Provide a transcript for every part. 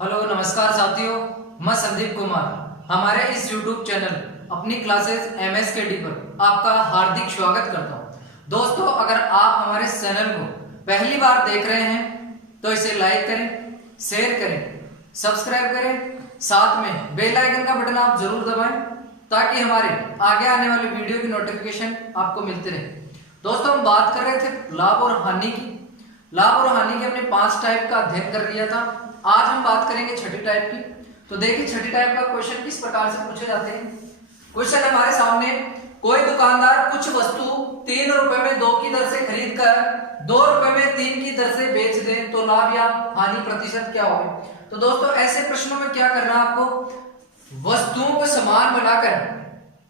Hello नमस्कार साथियों, मैं संदीप कुमार। हमारे इस YouTube चैनल अपनी क्लासेस MSKD पर आपका हार्दिक स्वागत करता हूं। दोस्तों, अगर आप हमारे चैनल को पहली बार देख रहे हैं तो इसे लाइक करें, शेयर करें, सब्सक्राइब करें, साथ में बेल आइकन का बटन आप जरूर दबाएं ताकि हमारे आगे आने वाले वीडियो की नोटिफिकेशन आपको मिलती रहे। दोस्तों, हम बात कर रहे थे लाभ और हानि की। लाभ और हानि के हमने 5 टाइप का अध्ययन कर लिया था। आज हम बात करेंगे छठी टाइप की। तो देखिए, छठी टाइप का क्वेश्चन किस प्रकार से पूछे जाते हैं। क्वेश्चन हमारे सामने, कोई दुकानदार कुछ वस्तु 3 रुपए में 2 की दर से खरीद कर 2 रुपए में 3 की दर से बेच दे तो लाभ या हानि प्रतिशत क्या होगा। तो दोस्तों, ऐसे प्रश्नों में क्या करना है आपको, वस्तुओं को समान बनाकर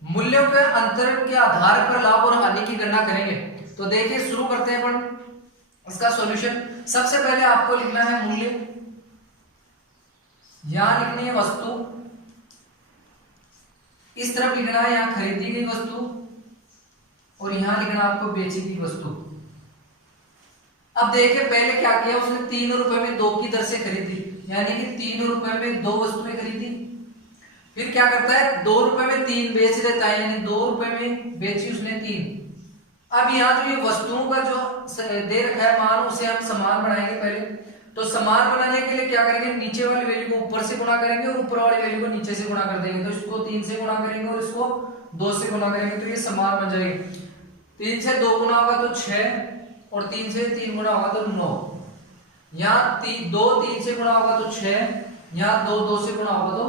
मूल्यों के अंतर के आधार पर लाभ और हानि की गणना करेंगे। तो देखिए, शुरू करते हैं अपन इसका सॉल्यूशन। सबसे पहले आपको लिखना है मूल्य, यहां लिखनी है वस्तु, इस तरफ लिखना है यहां खरीदी गई वस्तु और यहां लिखना आपको बेची गई वस्तु। अब देखिए, पहले क्या किया उसने, 3 रुपए में 2 की दर से खरीदी, यानी कि 3 रुपए में 2 वस्तुएं खरीदी। फिर क्या करता है, 2 रुपए में 3 बेच देता है, यानी 2 रुपए में बेची उसने 3। अब यहाँ जो ये वस्तुओं का जो दे रखा है मान, उसे हम समान बनाएंगे पहले। तो समान बनाने के लिए क्या करेंगे, नीचे वाली वैल्यू को ऊपर से गुणा करेंगे और ऊपर वाली वैल्यू को नीचे से गुणा कर देंगे। तो इसको 3 से गुणा करेंगे और इसको 2 से गुणा करेंगे, तो ये समान बन जाएगी। 3 से 2 गुणा होगा तो 6 और 3 से 3 गुणा होगा तो 9। यहाँ 2 3 से गुणा होगा तो 6, यहाँ 2 2 से गुणा होगा तो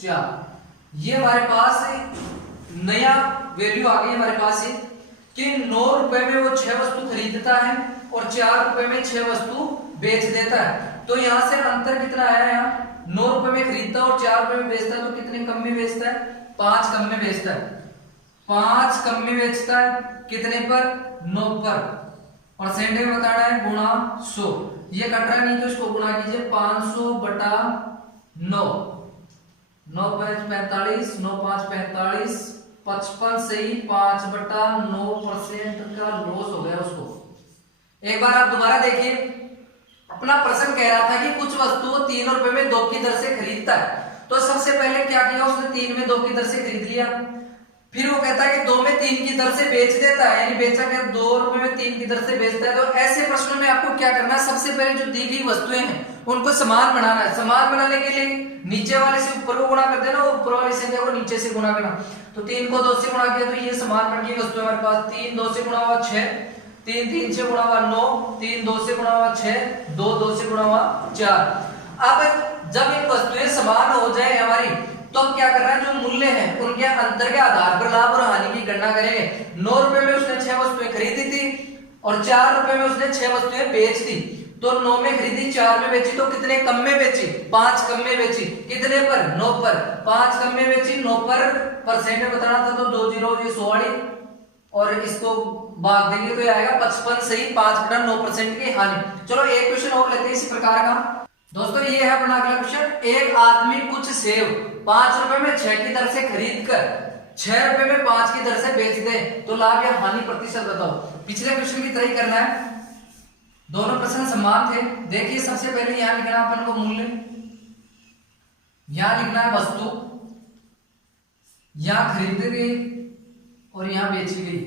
4। ये हमारे पास नया वैल्यू आ गई हमारे पास कि 9 रुपए में वो 6 वस्तु खरीदता है और 4 रुपए में 6 वस्तु बेच देता है। तो यहां से अंतर कितना आया, यहाँ 9 रुपए में खरीदता है और 4 रुपए में बेचता है, तो कितने कम में बेचता है, 5 कम में बेचता है। 5 कम में बेचता है, कितने पर, 9 पर। परसेंट में बताना है गुणा 100। ये कट रहा नहीं तो इसको गुणा कीजिए, 500 बटा 9, 9 5 45, 9 5 45, 55 से ही 5 बटा 9% का लॉस हो गया उसको। एक बार आप दोबारा देखिए, अपना प्रश्न कह रहा था कि कुछ वस्तु 3 रुपए में 2 की दर से खरीदता है। तो सबसे पहले क्या किया उसने, 3 में 2 की दर से खरीद लिया। फिर वो कहता है कि 2 में 3 की दर से बेच देता है, यानी बेचा क्या, 2 रुपए में 3 की दर से बेचता है। तो ऐसे प्रश्नों में आपको क्या करना है, सबसे पहले जो दी गई वस्तुएं हैं उनको समान बनाना है। समान बनाने के लिए नीचे वाले से ऊपर को गुणा कर देना और ऊपर वाली संख्या को नीचे से गुणा करना। तो 3 को 2 से गुणा किया तो ये समान बन गई वस्तु हमारे पास। 3 2 से गुणा हुआ 6, 3 3 से गुणा हुआ 9, 3 2 से गुणा हुआ 6, 2 2 से गुणा हुआ 4। अब जब ये वस्तुएं समान हो जाए हमारी, तो अब क्या करना है, जो मूल्य है उनके अंतर के आधार पर लाभ और हानि की गणना करेंगे। 9 रुपए में उसने 6 वस्तुएं खरीदी थी और 4 रुपए में उसने 6 वस्तुएं बेच दी। तो 9 में खरीदी, 4 में बेची, तो कितने कम में बेची, 5 कम में बेची। कितने पर, 9 पर। 5 कम में बेची, 9 पर। परसेंट में बताना था तो 2 0 ये 100 और इसको भाग देंगे तो ये आएगा 55 से ही 5 बटा 9% की हानि। चलो एक क्वेश्चन और लेते हैं इसी प्रकार का। दोस्तों, ये है अपना अगला क्वेश्चन। एक आदमी कुछ सेव 5 रुपए में 6 की दर से खरीद कर 6 रुपए में 5 की दर से बेच दे तो लाभ या हानि प्रतिशत बताओ। पिछले क्वेश्चन की तरह ही करना है, दोनों प्रश्न समान थे। देखिए, सबसे पहले यहां लिखना अपन को मूल्य, यहां लिखना है वस्तु, यहां खरीदी गई और यहां बेची गई।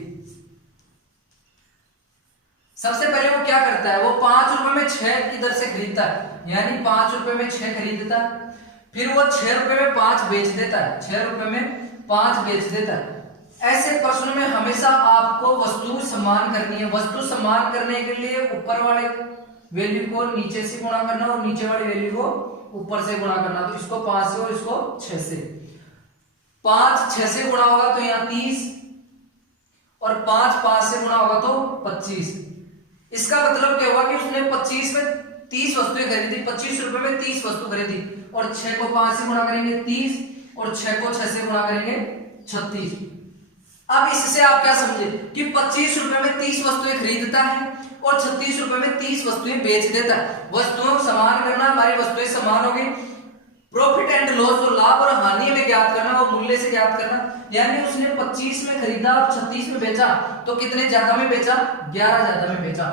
सबसे पहले वो क्या करता है, वो 5 रुपए में 6 की दर से खरीदता है, यानी 5 रुपए में 6 खरीदता है। फिर वो 6 रुपए में 5 बेच देता है, 6 रुपए में 5 बेच देता है। ऐसे प्रश्नों में हमेशा आपको वस्तु समान करनी है। वस्तु समान करने के लिए ऊपर वाले वैल्यू को नीचे से गुणा करना और नीचे वाली वैल्यू को ऊपर से गुणा करना। तो इसको 5 से और इसको 6 से। 5 6 से गुणा होगा तो यहाँ 30 और 5 5 से गुणा होगा तो 25। इसका मतलब क्या हुआ कि उसने 25 में 30 वस्तुएं खरीदी, 25 रुपए में 30 वस्तु खरीदी और 6 को 5 से गुणा करेंगे 30 और 6 को 6 से गुणा करेंगे 36। अब इससे आप क्या समझे कि 25 रुपए में 30 वस्तुएं खरीदता है और 36 रुपए में 30 वस्तुएं बेच देता है। वस्तुओं समान करना, हमारी वस्तुएं समान हो गई। प्रॉफिट एंड लॉस, जो लाभ और हानि में ज्ञात करना, वो मूल्य से ज्ञात करना। यानी उसने 25 में खरीदा और 36 में बेचा, तो कितने ज्यादा में बेचा, 11 ज्यादा में बेचा।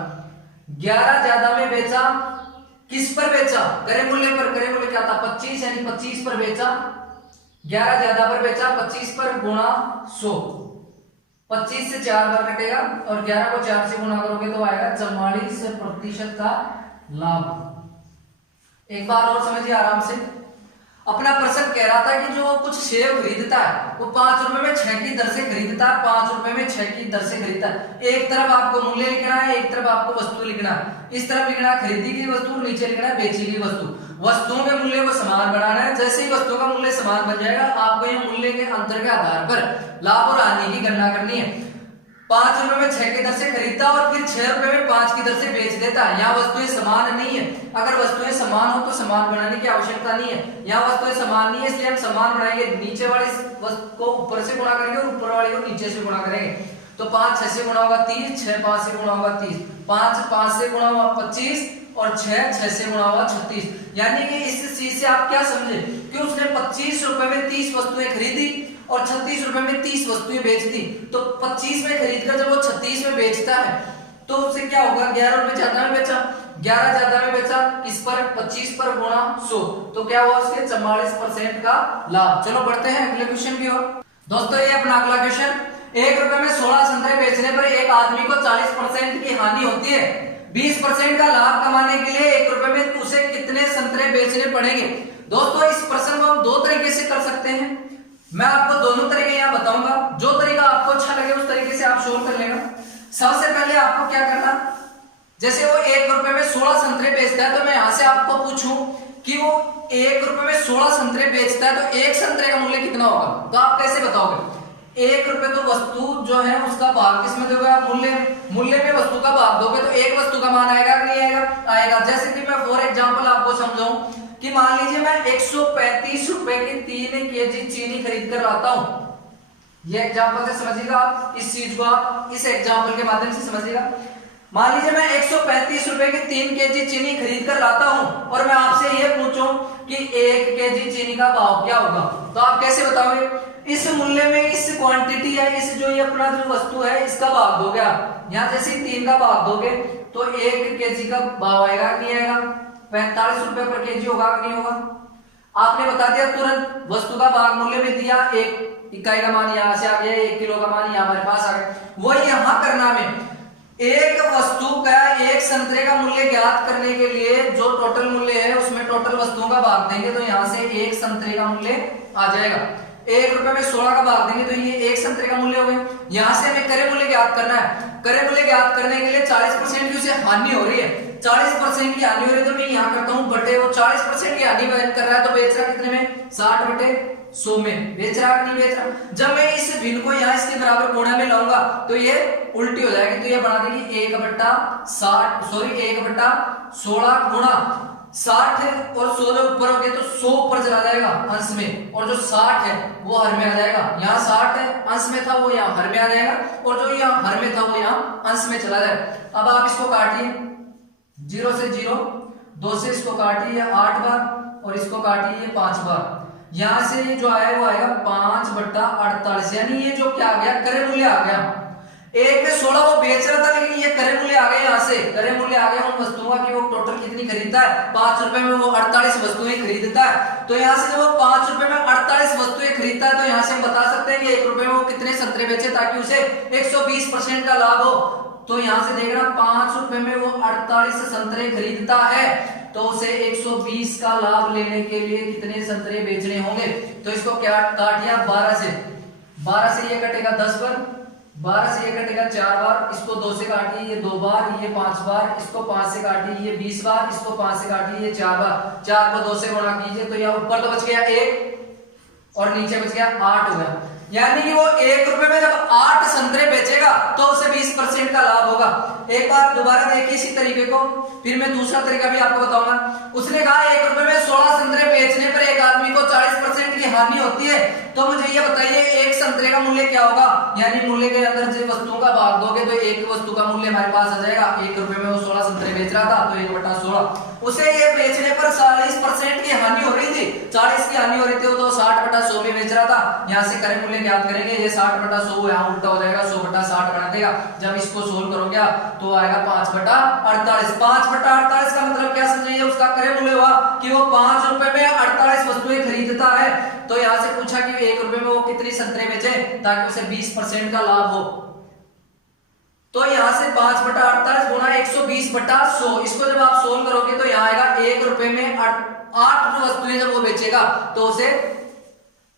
11 ज्यादा में बेचा किस पर बेचा? क्रय मूल्य पर। क्रय मूल्य क्या था? 25, यानी 25 पर बेचा। 11 ज्यादा पर बेचा, 25 पर गुणा 100। 25 से 4 बार कटेगा और 11 को 4 से गुणा करोगे तो आएगा 44% का लाभ। एक बार और समझिए आराम से। अपना प्रश्न कह रहा था कि जो कुछ सेव खरीदता है वो 5 रुपए में 6 की दर से खरीदता है, 5 रुपए में 6 की दर से खरीदता है। एक तरफ आपको मूल्य लिखना है, एक तरफ आपको वस्तु लिखना है। इस तरफ लिखना है खरीदी गई वस्तु, नीचे लिखना है बेची गई वस्तु। वस्तुओं के मूल्य को समान बनाना है। जैसे ही वस्तुओं का मूल्य समान बन जाएगा, आपको ये मूल्य के अंतर के आधार पर लाभ और हानि की गणना करनी है। 5 रुपए में 6 की दर से खरीदता और फिर 6 रुपए में 5 की दर से बेच देता है। यहाँ वस्तुएं समान नहीं है। अगर वस्तुएं समान हो तो समान बनाने की आवश्यकता नहीं है। यहाँ वस्तुएं समान नहीं है, इसलिए हम समान बनाएंगे। नीचे वाली वस्तु को ऊपर से गुणा करेंगे और ऊपर वाली को नीचे से गुणा करेंगे। तो 5 6 से गुणा होगा 30, 6 5 से गुणा होगा 30, 5 5 से गुणा हुआ 25 और 6 6 से गुणा हुआ 36। यानी कि इस चीज से आप क्या समझे कि उसने 25 रुपए में 30 वस्तुएं खरीदी और 36 रुपए में 30 वस्तुएं बेच दी। तो 25 में खरीदकर जब वो 36 में बेचता है तो उससे क्या होगा? 11 रुपए ज्यादा में बेचा, 11 ज्यादा में बेचा, किस पर? 25 पर गुणा 100। तो क्या हुआ? उसके 44% का लाभ। चलो बढ़ते हैं अगले क्वेश्चन की ओर। दोस्तों ये अपना अगला क्वेश्चन। 1 रुपए में 16 संतरे बेचने पर एक आदमी को 40% की हानि होती है। 20% का लाभ कमाने के लिए 1 रुपए में उसे कितने संतरे बेचने पड़ेंगे? दोस्तों इस प्रश्न को हम दो तरीके से कर सकते हैं। मैं आपको दोनों तरीके यहाँ बताऊंगा। जो तरीका आपको अच्छा लगे उस तरीके से आप सोल्व कर लेना। सबसे पहले आपको क्या करना, जैसे वो 1 रुपए में 16 संतरे बेचता है तो मैं यहां से आपको पूछूं कि वो 1 रुपए में 16 संतरे बेचता है तो एक संतरे का मूल्य कितना होगा? तो आप कैसे बताओगे? 1 रुपए तो वस्तु जो है उसका भाग किसमें दोगे आप? मूल्य में वस्तु का भाग दोगे तो एक वस्तु का मान आएगा कि नहीं आएगा? आएगा। जैसे कि मैं फॉर एग्जांपल आपको समझाऊं कि मान लीजिए मैं 135 रुपए की 3 केजी चीनी खरीद कर लाता हूं। ये एग्जांपल से समझिएगा आप इस चीज को, आप इस एग्जांपल के माध्यम से समझिएगा। मान लीजिए मैं 135 रुपए की 3 केजी चीनी खरीद कर लाता हूं और मैं आपसे ये पूछूं कि 1 केजी चीनी का भाव क्या होगा? तो आप कैसे बताओगे? इस मूल्य में इस क्वांटिटी है, इस जो ये अपना जो वस्तु है इसका भाग दोगे आप। यहाँ जैसे 3 का भाग दोगे तो 1 केजी का भाव आएगा कि नहीं आएगा? 45 रुपए पर केजी होगा कि नहीं होगा? आपने बता दिया तुरंत। वस्तु का भाग मूल्य में दिया, 1 इकाई का मान यहाँ से आ गया, 1 किलो का मान यहाँ हमारे पास आ गया। वही यहाँ करना में एक वस्तु का एक संतरे का मूल्य ज्ञात करने के लिए जो टोटल मूल्य है उसमें टोटल वस्तुओं का भाग देंगे तो यहाँ से एक संतरे का मूल्य आ जाएगा। 1 रुपए में 16 का भाग देंगे तो ये एक संतरे का मूल्य हो गया। यहाँ से हमें क्रय मूल्य ज्ञात करना है। क्रय मूल्य ज्ञात करने के लिए 40% की उसे हानि हो रही है। 40% की हानि हो रही है तो मैं यहाँ करता हूँ बटे, वो 40% की हानि कर रहा है तो बेच रहा कितने में? 60 बटे 100 में बेच रहा नहीं बेच रहा। जब मैं इस भिन्न को यहाँ इसके बराबर गुणा में लाऊंगा तो ये उल्टी हो जाएगी। तो ये बना देगी 1 बटा 16 गुणा 60 और 100 जो ऊपर हो गए तो 100 ऊपर चला जाएगा अंश में, और जो 60 है वो हर में आ जाएगा। यहाँ 60 है अंश में था वो यहाँ हर में आ जाएगा, और जो यहाँ हर में था वो यहाँ अंश में चला जाएगा। अब आप इसको काटिए, 0 से 0, 2 से इसको काटिए 8 बार और इसको काटिए 5 बार। यहां से ये जो आया वो आएगा 5 बटा 48, यानी ये जो क्या आ गया? क्रय मूल्य आ गया। 1 में 16 वो बेच रहा था लेकिन ये क्रय मूल्य आ गया। यहाँ से क्रय मूल्य आ गया उन वस्तुओं का कि वो टोटल कितनी खरीदता है? 5 रुपए में वो 48 वस्तुएं खरीदता है। तो यहाँ से जब वो 5 रुपए में 48 वस्तुएं खरीदता है तो यहाँ से हम बता सकते हैं कि 1 रुपए में वो कितने संतरे बेचे ताकि उसे 120% का लाभ हो। तो यहाँ से देखना 5 रुपए में वो 48 संतरे खरीदता है तो उसे 120 का लाभ लेने के लिए कितने संतरे बेचने होंगे? तो इसको क्या काटिया 12 से ये कटेगा 10 बार, 12 से ये कटेगा 4 बार, इसको 2 से काटिए ये 2 बार, ये 5 बार, इसको 5 से काटिए ये 20 बार, इसको 5 से काटिए ये 4 बार। 4 को 2 से गुणा कीजिए तो यहाँ ऊपर तो बच गया 1 और नीचे बच गया 8 हो गया। यानी कि वो 1 रुपए में जब 8 संतरे बेचेगा तो उसे 20% का लाभ होगा। एक बार दोबारा देखिए इसी तरीके को, फिर मैं दूसरा तरीका भी आपको बताऊंगा। उसने कहा 1 रुपए में 16 संतरे बेचने पर एक आदमी को 40% की हानि होती है। तो मुझे ये बताइए एक संतरे का मूल्य क्या होगा? यानी मूल्य के अंदर जो वस्तुओं का भाग दोगे तो एक वस्तु का मूल्य हमारे पास आ जाएगा। 1 रुपए में वो 16 संतरे बेच रहा था तो 1 बटा 16। उसे ये बेचने पर 40% की हानि हो रही थी, 40 की हानि हो रही थी तो 60 60/100 में बेच रहा था, यहाँ से क्रय मूल्य ज्ञात करेंगे। ये 60/100 यहाँ उल्टा हो जाएगा, 100/60 बना देगा। जब इसको सोल्व करोगे तो आएगा 5/48। 5/48 का मतलब क्या समझिए, उसका क्रय मूल्य हुआ कि वो 5 रुपए में 48 वस्तुएं खरीदता है। तो यहाँ से पूछा कि 1 रुपए में वो कितनी संतरे बेचे ताकि उसे 20% का लाभ हो। तो यहाँ से 5/48 गुना 120/100, इसको जब आप सोल्व करोगे तो यहाँ आएगा 1 रुपए में 8 वस्तुएं जब वो बेचेगा तो उसे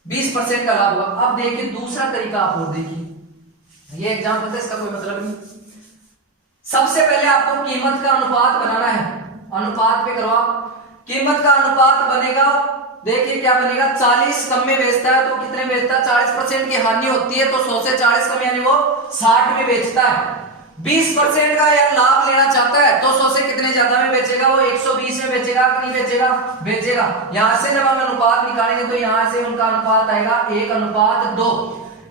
20% का लाभ होगा। अब देखिए दूसरा तरीका आप और देखिए, ये एग्जाम्पल है, इसका कोई मतलब नहीं। सबसे पहले आपको कीमत का अनुपात बनाना है। अनुपात पे करो आप, कीमत का अनुपात बनेगा, देखिए क्या बनेगा, 40 कम में बेचता है तो कितने बेचता है, 40% की हानि होती है तो 100 से 40 कम यानी वो 60 में बेचता है। 20% का या लाभ लेना चाहता है तो 100 से कितने ज्यादा में बेचेगा, वो 120 में बेचेगा कि नहीं बेचेगा, बेचेगा। यहां से जब हम अनुपात निकालेंगे तो यहां से उनका अनुपात आएगा 1/2।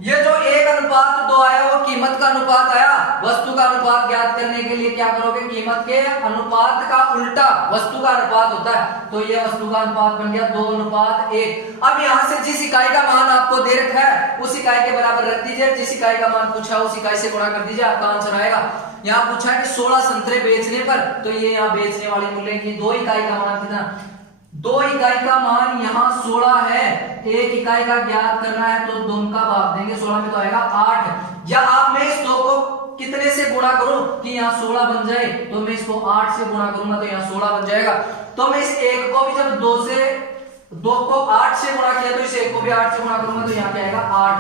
ये जो 1/2 आया वो कीमत का अनुपात आया। वस्तु का अनुपात ज्ञात करने के लिए क्या करोगे, कीमत के अनुपात का उल्टा वस्तु का अनुपात होता है, तो ये वस्तु का अनुपात बन गया 2/1। अब यहां से जिस इकाई का मान आपको दे रखा है उस इकाई के बराबर रख दीजिए, जिस इकाई का मान पूछा उस इकाई से गुणा कर दीजिए, आपका आंसर आएगा। यहाँ पूछा है कि 16 संतरे बेचने पर, तो ये यहाँ बेचने वाली मूल्य की 2 इकाई का मान कितना, 2 इकाई का मान यहाँ 16 है, 1 इकाई का ज्ञात करना है तो 2 का भाग देंगे 16 में तो आएगा 8। या आप मैं इस 2 को कितने से गुणा करूं कि यहाँ 16 बन जाए, तो मैं इसको 8 से गुणा करूंगा तो यहाँ 16 बन जाएगा। तो मैं इस 1 को भी जब 2 को 8 से गुणा किया तो इस 1 को भी 8 से गुणा करूंगा तो यहाँ क्या आएगा 8।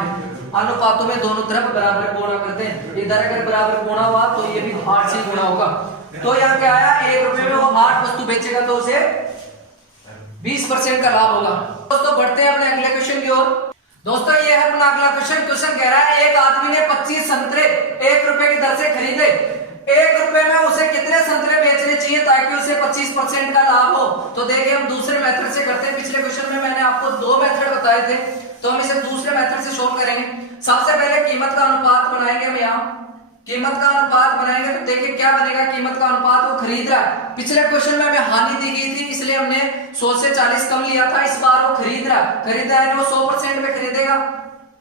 अनुपातों में दोनों तरफ बराबर गुणा करते हैं, इधर अगर बराबर गुणा हुआ तो ये भी 8 से गुणा होगा। तो यहाँ क्या आया, 1 रुपए में वो 8 वस्तु बेचेगा तो उसे 20% का लाभ होगा। दोस्तों बढ़ते हैं अपने अगले क्वेश्चन की ओर। दोस्तों ये है अपना अगला क्वेश्चन। क्वेश्चन कह रहा है एक आदमी ने 25 संतरे 1 रुपए की दर से खरीदे। 1 रुपए में उसे कितने संतरे बेचने चाहिए ताकि उसे 25% का लाभ हो। तो देखिए हम दूसरे मेथड से करते हैं। पिछले क्वेश्चन में मैंने आपको 2 मेथड बताए थे, तो हम इसे दूसरे मेथड से सोल्व करेंगे। सबसे पहले कीमत का अनुपात बनाएंगे। हम यहाँ कीमत का अनुपात बनाएंगे तो देखिए क्या बनेगा, कीमत का अनुपात वो खरीद रहा है। पिछले क्वेश्चन में हमें हानि दी गई थी इसलिए हमने 100 से 40 कम लिया था। इस बार वो खरीद रहा है, वो 100% पे खरीदेगा।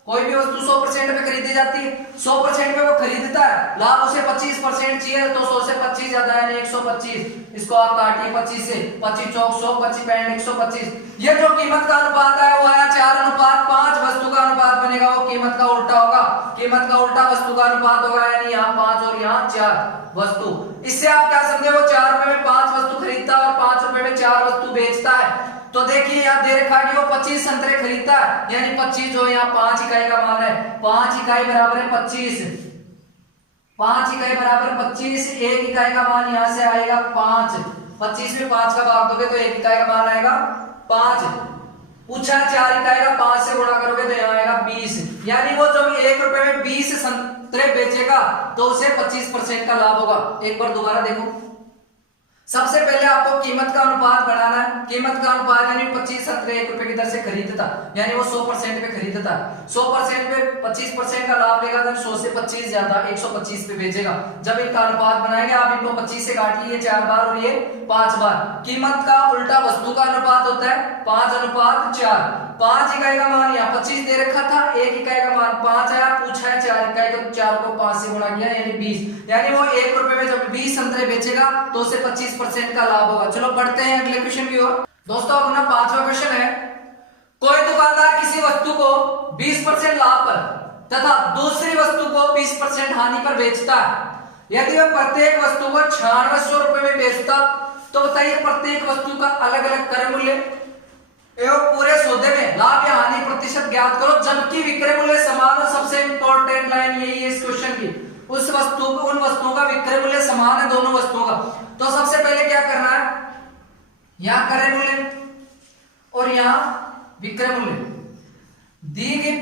कोई भी वस्तु 100% पे खरीदी जाती है, 100% पे वो खरीदता है, लाभ उसे 25% चाहिए तो 100 से 25 ज्यादा है 125। इसको आप काटिए 25 से, 25 चौक 100, 25 125। ये जो कीमत का अनुपात है वो आया 4/5। वस्तु का अनुपात बनेगा वो कीमत का उल्टा होगा, कीमत का उल्टा वस्तु का अनुपात होगा, यानी यहाँ 5 और यहाँ 4 वस्तु। इससे आप क्या समझे, वो 4 रुपए में 5 वस्तु खरीदता है और 5 रुपए में 4 वस्तु बेचता है। तो देखिए यहाँ दे रखा है कि वो 25 संतरे खरीदता है, यानी 25 जो यहाँ 5 इकाई का मान है, 5 इकाई बराबर है 25, 5 इकाई बराबर 25। 1 इकाई का मान यहाँ से आएगा 5, 25 में 5 का भाग दोगे तो 1 इकाई का मान आएगा 5। पूछा 4 इकाई का 5 से गुणा करोगे तो यहाँ आएगा 20, यानी वो जब 1 रुपए में 20 संतरे बेचेगा तो उसे 25% का लाभ होगा। एक बार दोबारा देखो, सबसे पहले आपको कीमत का अनुपात बढ़ाना है। कीमत का अनुपात यानी 25 संतरे 1 रुपए की दर से खरीदता, यानी वो 100% पे खरीदता, 100% पे 25% का लाभ लेगा तो 100 से 25 ज्यादा 125 पे बेचेगा। जब इनका अनुपात बनाएंगे आप इनको 25 से काट लीजिए 4 बार और ये 5 बार। कीमत का उल्टा वस्तु का अनुपात होता है 5/4। 5 इकाई का मान यहाँ 25 दे रखा था, 1 इकाई का मान 5 आया, पूछा है 4 इकाई तो 4 को 5 से गुणा किया यानी 20, यानी वो 1 रुपए में जब 20 संतरे बेचेगा तो उसे 25% का लाभ होगा। चलो बढ़ते हैं अगले क्वेश्चन की ओर। दोस्तों अपना 5वां क्वेश्चन है, कोई दुकानदार किसी वस्तु को 20% लाभ पर तथा दूसरी वस्तु को 20% हानि पर बेचता है। यदि वह प्रत्येक वस्तु को 9600 रुपए में बेचता तो बताइए प्रत्येक वस्तु का अलग अलग क्रय मूल्य एवं पूरे सौदे में लाभ या हानि प्रतिशत ज्ञात करो जबकि विक्रय मूल्य समान हो। सबसे इंपॉर्टेंट लाइन यही है इस क्वेश्चन की, उन वस्तुओं का विक्रय मूल्य समान है दोनों वस्तुओं का। तो सबसे पहले क्या करना है, यहां क्रय मूल्य और यहां विक्रय मूल्य दी गई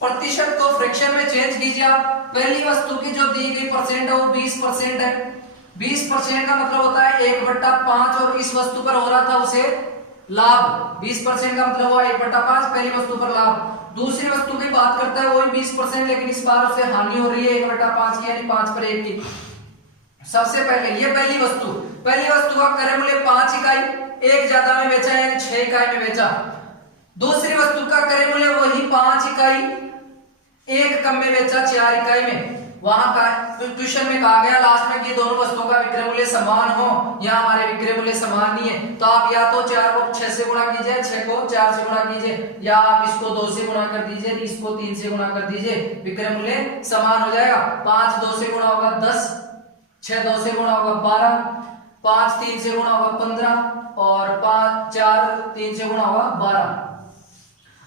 प्रतिशत को फ्रैक्शन में चेंज कीजिए आप। पहली वस्तु की जो दी गई परसेंट है वो 20% है। 20% का मतलब होता है 1/5 और इस वस्तु पर हो रहा था उसे लाभ। 20% का मतलब हुआ 1/5 पहली वस्तु पर लाभ। दूसरी वस्तु की बात करता है वही 20% लेकिन इस बार उसे हानि हो रही है 1/5 की यानी 5 पर 1 की। सबसे पहले ये पहली वस्तु का क्रय मूल्य 5 इकाई, 1 ज्यादा में बेचा यानी 6 इकाई में बेचा। दूसरी वस्तु का क्रय मूल्य वही 5 इकाई, एक कम में बेचा 4 इकाई में। वहां का क्वेश्चन में कहा गया लास्ट में कि दोनों वस्तुओं का विक्रय मूल्य समान हो, यहाँ हमारे विक्रय मूल्य समान नहीं है, तो आप या तो 4 को 6 से गुणा कीजिए, 6 को 4 से गुणा कीजिए, या आप इसको 2 से गुणा कर दीजिए, इसको 3 से गुणा कर दीजिए, विक्रय मूल्य समान हो जाएगा। 5 2 से गुणा होगा 10, 6 2 से गुणा होगा 12, 5 3 से गुणा होगा 15 और 5 4 3 से गुणा होगा 12।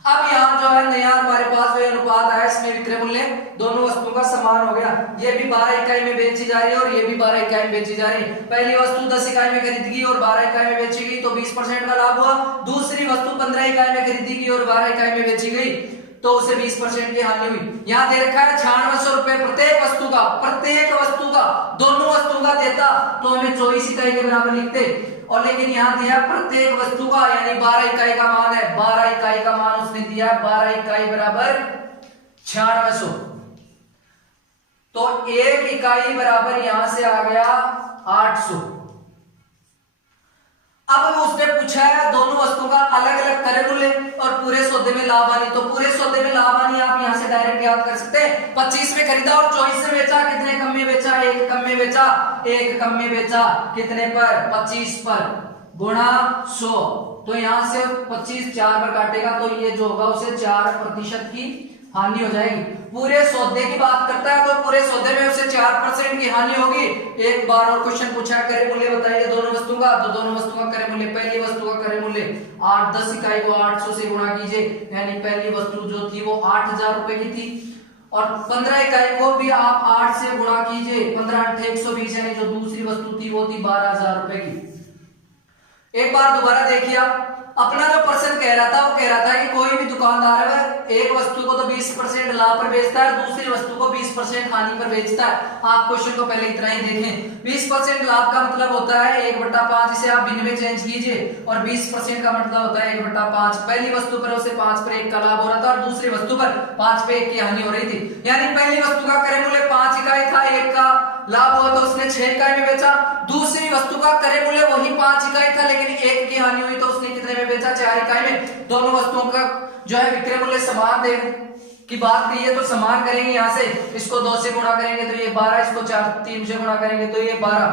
अब यहाँ जो है नया हमारे पास वही अनुपात है, इसमें विक्रय मूल्य दोनों वस्तुओं का समान हो गया। ये भी 12 इकाई में बेची जा रही है और ये भी 12 इकाई में बेची जा रही है। पहली वस्तु 10 इकाई में खरीदी गई और 12 इकाई में बेची गई तो 20% का लाभ हुआ। दूसरी वस्तु 15 इकाई में खरीदी गई और 12 इकाई में बेची गई तो उसे 20% की हानि हुई। यहाँ दे रखा है 9600 रुपए प्रत्येक वस्तु का दोनों वस्तुओं का देता तो हमें 24 इकाई के बराबर लिखते, और लेकिन यहाँ दिया प्रत्येक वस्तु का यानी 12 इकाई का मान है, 12 इकाई का मान उसने दिया, 12 इकाई बराबर 9600, तो 1 इकाई बराबर यहां से आ गया 800। अब उसने पूछा है दोनों वस्तुओं का अलग अलग क्रय मूल्य और पूरे सौदे में लाभ हानि, तो पूरे सौदे में लाभ हानि आप यहां से डायरेक्ट याद कर सकते हैं। 25 में खरीदा और 24 में बेचा, कितने कम में बेचा? 1 कम में बेचा, 1 कम में बेचा, कितने पर? 25 पर, गुणा 100, तो यहां से 25 4 पर काटेगा तो ये जो होगा उसे 4% की हानि हो जाएगी। पूरे सौदे की बात करता है तो पूरे सौदे में उसे 4% की हानि होगी। एक बार और क्वेश्चन पूछा है क्रय मूल्य बताइए दोनों वस्तु का, तो दोनों वस्तु का क्रय मूल्य, पहली वस्तु का क्रय मूल्य 8, 10 इकाई को 800 से गुणा कीजिए, यानी पहली वस्तु जो थी वो 8000 रुपए की थी, और 15 इकाई को भी आप 8 से गुणा कीजिए, 15 8 120, यानी जो दूसरी वस्तु थी वो थी 12000 रुपए की। एक बार दोबारा देखिए आप, अपना जो पर्सन कह रहा था वो कह रहा था कि कोई भी दुकानदार है एक वस्तु को तो 20% लाभ पर बेचता है, दूसरी वस्तु को 20% हानि पर बेचता है। आप क्वेश्चन को पहले इतना ही देखें। 20% लाभ का मतलब होता है 1/5, इसे आप भिन्न में चेंज कीजिए, और 20% का मतलब होता है 1/5। पहली वस्तु पर उसे 5 पर 1 का लाभ हो रहा था और दूसरी वस्तु पर 5 पर 1 की हानि हो रही थी। यानी पहली वस्तु का क्रय मूल्य 5 इकाई था, 1 का लाभ हुआ तो उसने 6 इकाई में बेचा। दूसरी वस्तु का क्रय मूल्य वही 5 इकाई था लेकिन 1 की हानि हुई तो उसने कितने में बेचा? 4 इकाई में। दोनों वस्तुओं का जो है विक्रय मूल्य समान दे की बात कही है तो समान करेंगे, यहां से इसको 2 से गुणा करेंगे तो ये 12, इसको 3 से गुणा करेंगे तो ये 12,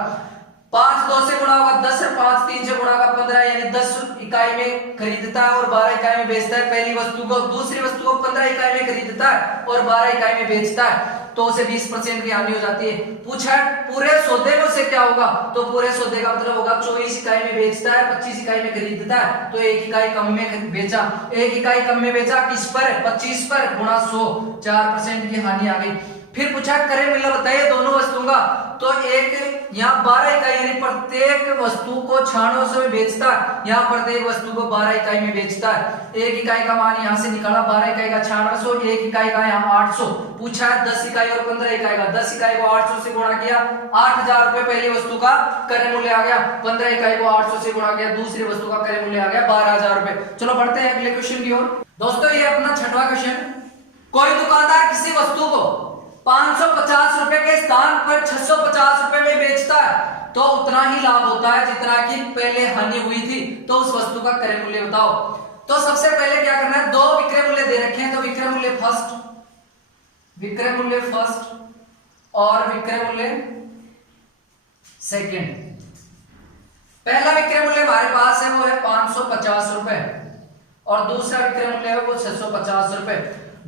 5 2 से गुणा होगा 10, 5 3 से गुणा होगा 15, यानी 10 इकाई में खरीदता है और 12 इकाई में बेचता है पहली वस्तु को। दूसरी वस्तु को 15 इकाई में खरीदता है और 12 इकाई में बेचता है तो उसे 20% की हानि हो जाती है। पूछा है पूरे सौदे में उसे क्या होगा, तो पूरे सौदे का मतलब होगा 24 इकाई में बेचता है, 25 इकाई में खरीदता है तो 1 इकाई कम में बेचा। 1 इकाई कम में बेचा किस पर? 25 पर, गुणा 100, 4% की हानि आ गई। फिर पूछा क्रय मूल्य बताइए दोनों वस्तुओं का, तो एक यहाँ 12 इकाई यानी प्रत्येक वस्तु को 9600 में बेचता है, यहाँ प्रत्येक वस्तु को 12 इकाई में बेचता है। 1 इकाई का मान यहाँ से निकाला, 12 इकाई का 9600, 1 इकाई का यहाँ 800। पूछा है 10 इकाई और 15 इकाई का, 10 इकाई को 800 से गुणा किया, 8000 रुपए पहली वस्तु का क्रय मूल्य आ गया, 15 इकाई को 800 से गुणा किया, दूसरी वस्तु का क्रय मूल्य आ गया 12000 रुपए। चलो बढ़ते हैं अगले क्वेश्चन की ओर। दोस्तों ये अपना 6वां क्वेश्चन, कोई दुकानदार किसी वस्तु को 550 रुपए के स्थान पर 650 रुपए में बेचता है तो उतना ही लाभ होता है जितना कि पहले हानि हुई थी, तो उस वस्तु का क्रय मूल्य बताओ। तो सबसे पहले क्या करना है, 2 विक्रय मूल्य दे रखे हैं तो विक्रय मूल्य फर्स्ट और विक्रय मूल्य सेकंड। पहला विक्रय मूल्य हमारे पास है वो है 550 रुपए और दूसरा विक्रय मूल्य है वो 650 रुपए।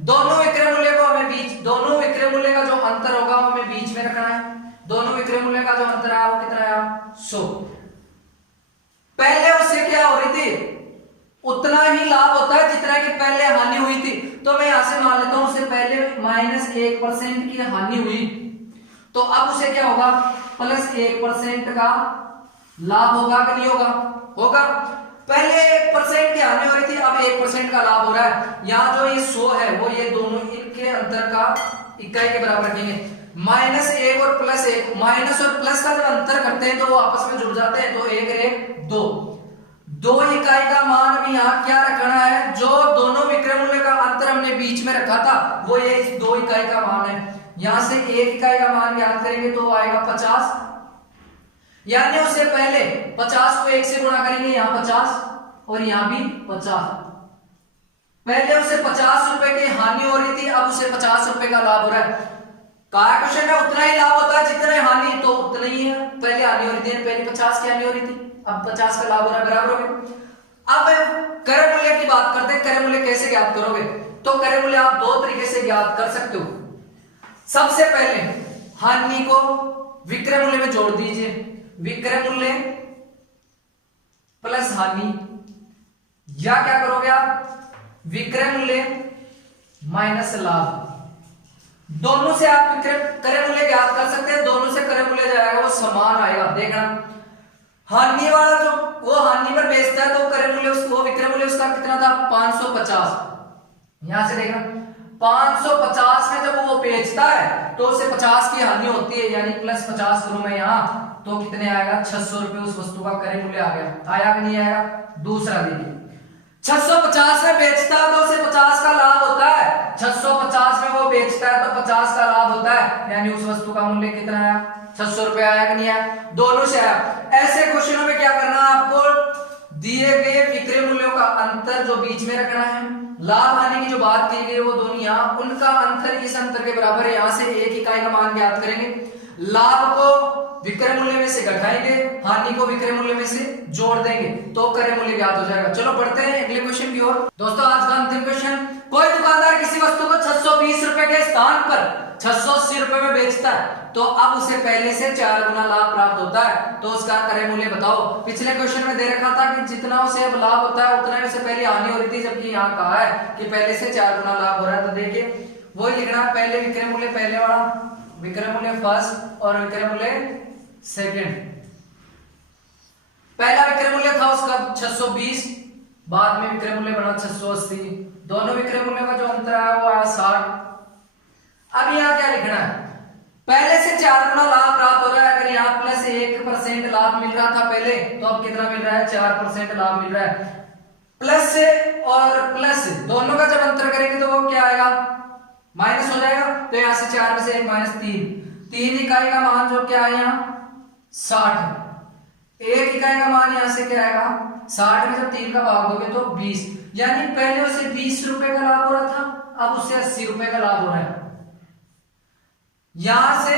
दोनों विक्रय मूल्य को हमें दोनों विक्रय मूल्य का जो अंतर होगा वो हमें बीच में रखना है। दोनों विक्रय मूल्य का जो अंतर है वो कितना है? 100। पहले उससे क्या हो रही थी, उतना ही लाभ होता है जितना कि पहले हानि हुई थी, तो मैं यहां से मान लेता हूं उससे पहले -1% की हानि हुई, तो अब उसे क्या होगा, +1% का लाभ होगा कि नहीं होगा? होगा। पहले 1% की हानि हो रही थी, अब 1% का लाभ हो रहा है। यहाँ जो ये 100 है वो ये दोनों इनके अंतर का इकाई के बराबर रखेंगे। -1 और +1, माइनस और प्लस का जब अंतर करते हैं तो वो आपस में जुड़ जाते हैं, तो 1 1 2, 2 इकाई का मान भी यहाँ क्या रखना है, जो दोनों विक्रय मूल्य का अंतर हमने बीच में रखा था वो ये इस 2 इकाई का मान है। यहां से 1 इकाई का मान ज्ञात करेंगे तो आएगा 50, यानी उससे पहले 50 को 1 से गुणा करेंगे, यहाँ 50 और यहाँ भी 50, पहले उसे 50 रुपए की हानि हो रही थी, अब उसे 50 रुपए का लाभ हो रहा है। कहा क्वेश्चन में उतना ही लाभ होता है जितना हानि, तो उतना ही है। पहले हानि हो रही थी, पहले 50 की हानि हो रही थी, अब 50 का लाभ हो रहा है, बराबर हो गया। अब क्रय मूल्य की बात करते हैं। क्रय मूल्य कैसे ज्ञात करोगे? तो क्रय मूल्य आप दो तरीके से ज्ञात कर सकते हो। सबसे पहले हानि को विक्रय मूल्य में जोड़ दीजिए, विक्रय मूल्य प्लस हानि, या क्या करोगे आप, विक्रय मूल्य माइनस लाभ। दोनों से आप क्रय मूल्य ज्ञात कर सकते हैं। दोनों से क्रय मूल्य जो आएगा वो समान आएगा। देखना, हानि वाला जो वो हानि पर बेचता है तो क्रय मूल्य उसको, विक्रय मूल्य उसका कितना था, 550। यहां से देखना 550 में जब वो बेचता है तो उसे 50 की हानि होती है, यानी प्लस 50 करूं मैं यहां, तो कितने आएगा, 600 रुपए उस वस्तु का क्रय मूल्य आ गया। आया कि नहीं आया? दूसरा देखिए, 650 में बेचता है तो उसे 50 का लाभ होता है। 650 में वो बेचता है तो 50 का लाभ होता है, यानी उस वस्तु का मूल्य कितना आया, 600 रुपए आया कि नहीं आया? दोनों से आया। ऐसे क्वेश्चनों में क्या करना है आपको, दिए गए विक्रय मूल्यों का अंतर जो बीच में रखना है, लाभ हानि की जो बात की गई वो दोनों यहाँ, उनका अंतर इस अंतर के बराबर है। यहां से एक इकाई का मान ज्ञात करेंगे, लाभ को विक्रय मूल्य में से घटाएंगे, हानि को विक्रय मूल्य में से जोड़ देंगे, तो क्रय मूल्य ज्ञात हो जाएगा। चलो बढ़ते हैं अगले क्वेश्चन की ओर। दोस्तों आज का अंतिम क्वेश्चन, कोई दुकानदार किसी वस्तु को 620 रुपए के स्थान पर 680 रुपए में बेचता है, तो अब उसे पहले से 4 गुना लाभ प्राप्त होता है, तो उसका क्रय मूल्य बताओ। पिछले क्वेश्चन में दे रखा था कि जितना उसे अब लाभ होता है उतना ही उसे पहले हानि हो रही थी, जबकि यहाँ कहा है कि पहले से 4 गुना लाभ हो रहा है। तो देखिए वही लिखना, पहले विक्रय मूल्य, पहले वाला विक्रय मूल्य फर्स्ट और विक्रय मूल्य सेकंड। पहला विक्रय मूल्य था उसका 620, बाद में विक्रय मूल्य बना 680, दोनों विक्रय मूल्य का जो अंतर आया वो आया 60। अब यहाँ क्या लिखना है, पहले से 4 गुना लाभ प्राप्त हो रहा है। अगर यहाँ प्लस 1% लाभ मिल रहा था पहले, तो अब कितना मिल रहा है, 4% लाभ मिल रहा है। प्लस से और प्लस दोनों का जब अंतर करेंगे तो वो क्या आएगा, माइनस हो जाएगा। तो यहाँ से 4 में से 1 माइनस 3 इकाई का मान जो क्या है यहाँ 60, 1 इकाई का मान यहां से क्या आएगा 60 में जब 3 का भाग दोगे तो 20, यानी पहले उसे 20 रुपए का लाभ हो रहा था, अब उसे 80 रुपए का लाभ हो रहा है। यहां से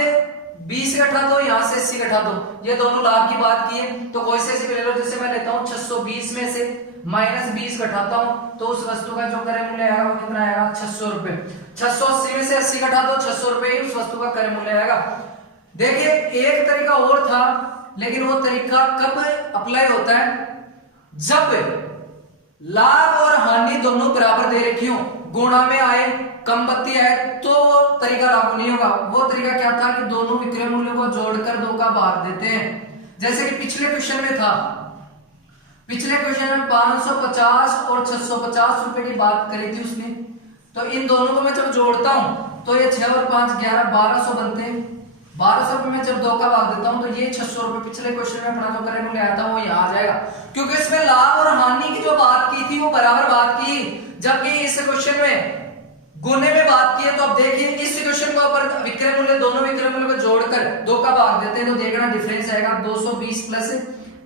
20 घटा दो, यहां से 80 घटा दो, ये दोनों लाभ की बात की है। तो कोई से ले लो, जैसे मैं लेता हूं 620 में से माइनस 20 घटाता हूं, तो उस वस्तु का जो क्रय मूल्य आएगा वो कितना आएगा, 600 रुपए। 680 में से 80 घटा दो, 600 रुपए ही उस वस्तु का क्रय मूल्य आएगा। देखिए एक तरीका और था, लेकिन वो तरीका कब अप्लाई होता है, जब लाभ और हानि दोनों बराबर दे रखी हो, गुणा में आए, कम बत्ती आए, तो वो तरीका लागू नहीं होगा। वो तरीका क्या था कि दोनों विक्रय मूल्यों को जोड़कर 2 का भाग देते हैं। जैसे कि पिछले क्वेश्चन में था, पिछले क्वेश्चन में 550 और 650 रुपए की बात करी थी उसने, तो इन दोनों को मैं जब जोड़ता हूं तो ये 6 और 5 11 1200 बनते हैं। 1200 रुपए में जब 2 का भाग देता हूं तो ये 600 रुपए पिछले क्वेश्चन में अपना जो क्रय मूल्य आया था वो यहाँ आ जाएगा, क्योंकि इसमें लाभ और हानि की जो बात की थी वो बराबर बात की, जबकि इस क्वेश्चन में गुने में बात की है। तो अब देखिए इस क्वेश्चन के ऊपर विक्रय मूल्य, दोनों विक्रय मूल्य को जोड़कर 2 का भाग देते हैं, तो देखना डिफरेंस आएगा 220 प्लस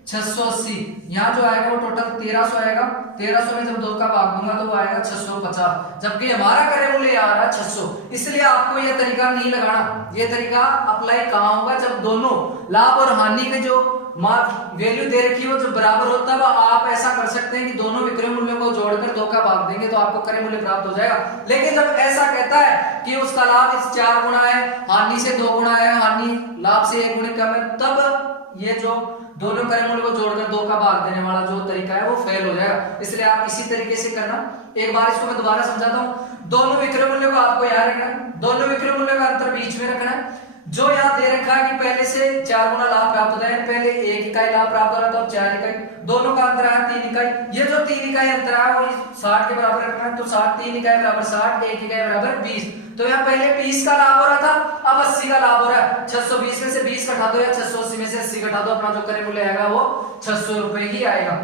680, यहाँ जो आएगा वो टोटल 1300 आएगा। 1300 में जब 2 का भाग दूंगा तो वो आएगा 650, जबकि हमारा क्रय मूल्य आ रहा है 600। इसलिए आपको यह तरीका नहीं लगाना। ये तरीका अप्लाई कहाँ होगा, जब दोनों लाभ और हानि के जो वैल्यू दे रखी हो जो बराबर होता है, आप ऐसा कर सकते हैं कि दोनों विक्रय मूल्यों को जोड़कर 2 का भाग देंगे तो आपको क्रय मूल्य प्राप्त हो जाएगा। लेकिन जब ऐसा कहता है कि उसका लाभ इस 4 गुना है, हानि से 2 गुना है, हानि लाभ से 1 गुना कम है, तब ये जो दोनों क्रय मूल्य को जोड़कर 2 का भाग देने वाला जो तरीका है वो फेल हो जाएगा। इसलिए आप इसी तरीके से करना। एक बार इसको मैं दोबारा समझाता हूं। दोनों विक्रय मूल्यों को आपको याद रखना है, दोनों विक्रय मूल्यों का अंतर बीच में रखना है। जो यहाँ दे रखा है कि पहले से 4 गुना लाभ प्राप्त होता है, पहले 1 इकाई लाभ प्राप्त हो रहा था, अब 4 इकाई, दोनों का अंतर है 3 इकाई। ये जो 3 इकाई अंतर है वो 60 के बराबर रखना है, तो 60 3 इकाई बराबर 60, 1 इकाई बराबर 20। तो यहाँ पहले 20 का लाभ हो रहा था, अब 80 का लाभ हो रहा है। 620 में से 20 घटा दो या 680 में से 80 घटा दो, अपना जो क्रय मूल्य आएगा वो 600 रुपए ही आएगा।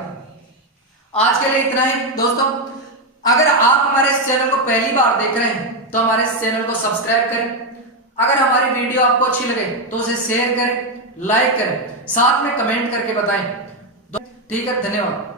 आज के लिए इतना ही दोस्तों। अगर आप हमारे इस चैनल को पहली बार देख रहे हैं तो हमारे इस चैनल को सब्सक्राइब करें। अगर हमारी वीडियो आपको अच्छी लगे तो उसे शेयर करें, लाइक करें, साथ में कमेंट करके बताएं। ठीक है, धन्यवाद।